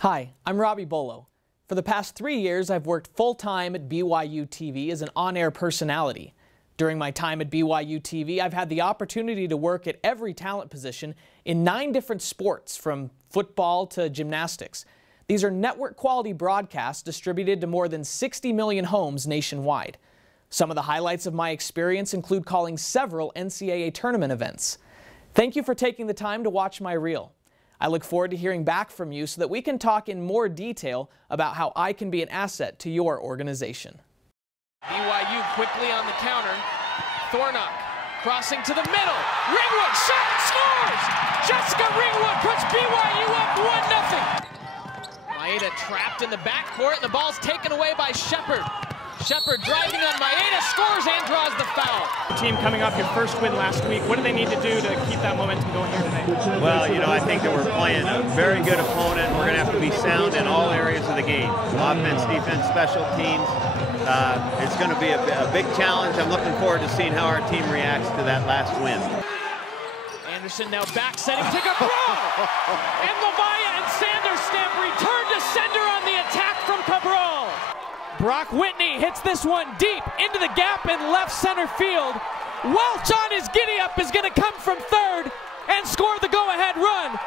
Hi, I'm Robbie Bullough. For the past 3 years, I've worked full-time at BYU TV as an on-air personality. During my time at BYU TV, I've had the opportunity to work at every talent position in 9 different sports, from football to gymnastics. These are network-quality broadcasts distributed to more than 60 million homes nationwide. Some of the highlights of my experience include calling several NCAA tournament events. Thank you for taking the time to watch my reel. I look forward to hearing back from you so that we can talk in more detail about how I can be an asset to your organization. BYU quickly on the counter. Thornock crossing to the middle. Ringwood shot, scores! Jessica Ringwood puts BYU up 1-0. Maeda trapped in the backcourt, and the ball's taken away by Shepard. Shepard driving on Maeda, scores and draws the foul. Team coming off your first win last week, what do they need to do to keep that momentum going here tonight? Well, I think that we're playing a very good opponent. We're going to have to be sound in all areas of the game. Offense, defense, special teams. It's going to be a big challenge. I'm looking forward to seeing how our team reacts to that last win. Anderson now back setting to Cabral. And Levaya and Sanderstamp return to sender on the attack from Cabral. Brock Whitney hits this one deep into the gap in left center field. Welch on his giddy-up is going to come from third and score the go-ahead run.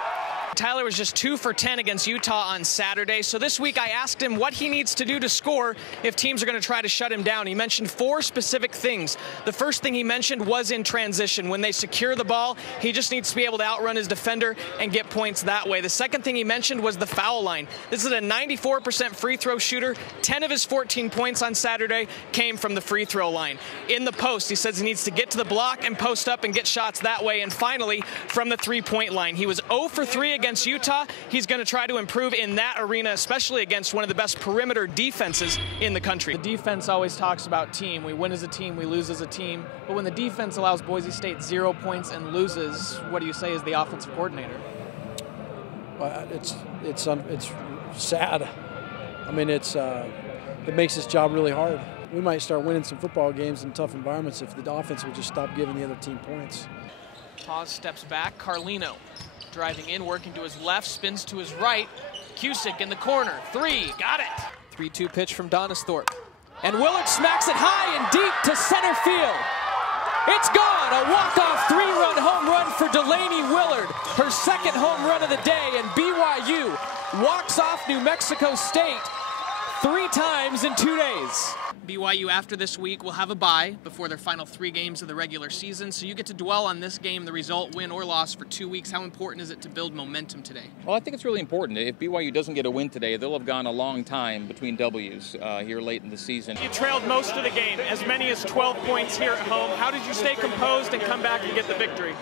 Tyler was just 2 for 10 against Utah on Saturday, so this week I asked him what he needs to do to score if teams are going to try to shut him down. He mentioned 4 specific things. The first thing he mentioned was in transition. When they secure the ball, he just needs to be able to outrun his defender and get points that way. The second thing he mentioned was the foul line. This is a 94% free throw shooter. 10 of his 14 points on Saturday came from the free throw line. In the post, he says he needs to get to the block and post up and get shots that way. And finally, from the three-point line. He was 0 for 3 against Utah. He's going to try to improve in that arena, especially against one of the best perimeter defenses in the country. The defense always talks about team. We win as a team, we lose as a team. But when the defense allows Boise State 0 points and loses, what do you say as the offensive coordinator? Well, it's sad. I mean, it makes this job really hard. We might start winning some football games in tough environments if the offense would just stop giving the other team points. Pause, steps back. Carlino driving in, working to his left, spins to his right. Cusick in the corner. 3, got it. 3-2 pitch from Donisthorpe. And Willard smacks it high and deep to center field. It's gone. A walk-off 3-run home run for Delaney Willard. Her second home run of the day, and BYU walks off New Mexico State 3 times in 2 days. BYU after this week will have a bye before their final 3 games of the regular season, so you get to dwell on this game, the result, win or loss, for 2 weeks. How important is it to build momentum today? Well, I think it's really important. If BYU doesn't get a win today, they'll have gone a long time between W's here late in the season. You trailed most of the game, as many as 12 points here at home. How did you stay composed and come back and get the victory?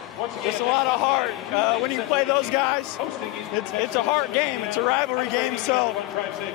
It's a lot of heart. When you play those guys, it's a hard game. It's a rivalry game, so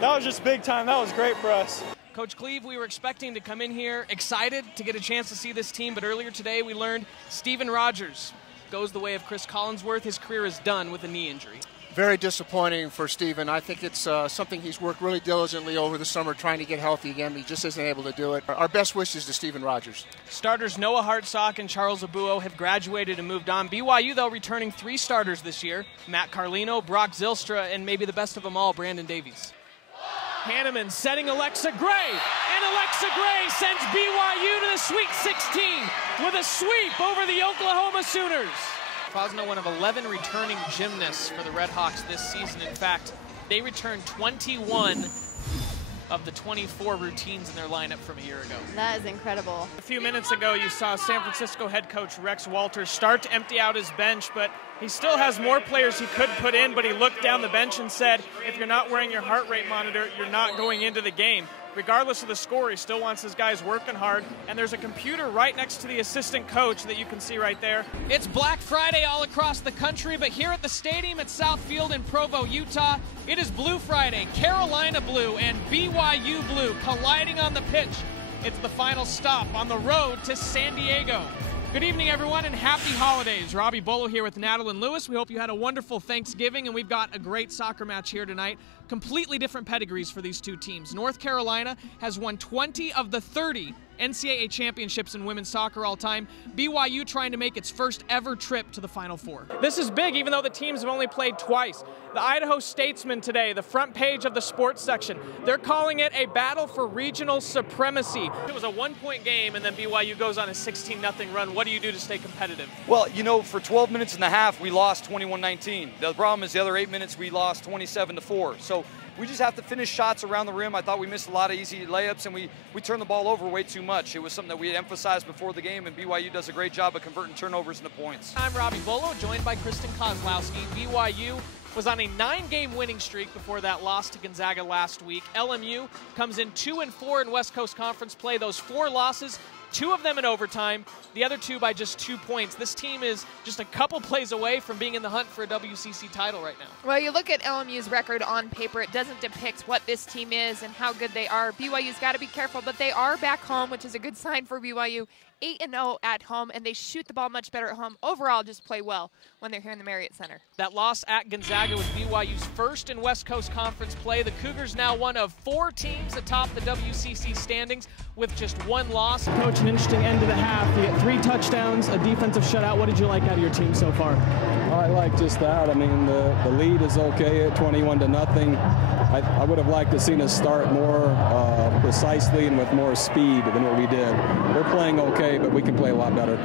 that was just big time. That was great for us. Coach Cleve, we were expecting to come in here excited to get a chance to see this team, but earlier today we learned Steven Rogers goes the way of Chris Collinsworth. His career is done with a knee injury. Very disappointing for Steven. I think it's something he's worked really diligently over the summer trying to get healthy again. He just isn't able to do it. Our best wishes to Steven Rogers. Starters Noah Hartsock and Charles Abuo have graduated and moved on. BYU, though, returning 3 starters this year. Matt Carlino, Brock Zylstra, and maybe the best of them all, Brandon Davies. Hanneman setting Alexa Gray, and Alexa Gray sends BYU to the Sweet 16 with a sweep over the Oklahoma Sooners. Fosno, one of 11 returning gymnasts for the Red Hawks this season. In fact, they returned 21 of the 24 routines in their lineup from a year ago. That is incredible. A few minutes ago, you saw San Francisco head coach Rex Walters start to empty out his bench, but he still has more players he could put in, but he looked down the bench and said, if you're not wearing your heart rate monitor, you're not going into the game. Regardless of the score, he still wants his guys working hard, and there's a computer right next to the assistant coach that you can see right there. It's Black Friday all across the country, but here at the stadium at Southfield in Provo, Utah, it is Blue Friday. Carolina Blue and BYU Blue colliding on the pitch. It's the final stop on the road to San Diego. Good evening, everyone, and happy holidays. Robbie Bullough here with Nadalyn Lewis. We hope you had a wonderful Thanksgiving, and we've got a great soccer match here tonight. Completely different pedigrees for these two teams. North Carolina has won 20 of the 30 NCAA championships in women's soccer all time. BYU trying to make its first ever trip to the Final Four. This is big, even though the teams have only played twice. The Idaho Statesman today, the front page of the sports section, they're calling it a battle for regional supremacy. It was a 1-point game, and then BYU goes on a 16-0 run. What do you do to stay competitive? Well, you know, for 12 minutes and a half, we lost 21-19. The problem is the other 8 minutes, we lost 27-4. So we just have to finish shots around the rim. I thought we missed a lot of easy layups, and we turned the ball over way too much. It was something that we had emphasized before the game, and BYU does a great job of converting turnovers into points. I'm Robbie Bullough, joined by Kristen Kozlowski. BYU was on a 9-game winning streak before that loss to Gonzaga last week. LMU comes in 2-4 in West Coast Conference play. Those 4 losses, 2 of them in overtime, the other 2 by just 2 points. This team is just a couple plays away from being in the hunt for a WCC title right now. Well, you look at LMU's record on paper, it doesn't depict what this team is and how good they are. BYU's got to be careful, but they are back home, which is a good sign for BYU. 8-0 at home, and they shoot the ball much better at home. Overall, just play well when they're here in the Marriott Center. That loss at Gonzaga was BYU's first in West Coast Conference play. The Cougars now one of 4 teams atop the WCC standings with just 1 loss. Coach, an interesting end to the half. You get 3 touchdowns, a defensive shutout. What did you like out of your team so far? I like just that. I mean, the lead is okay at 21-0. I would have liked to seen us start more precisely and with more speed than what we did. We're playing okay, but we can play a lot better.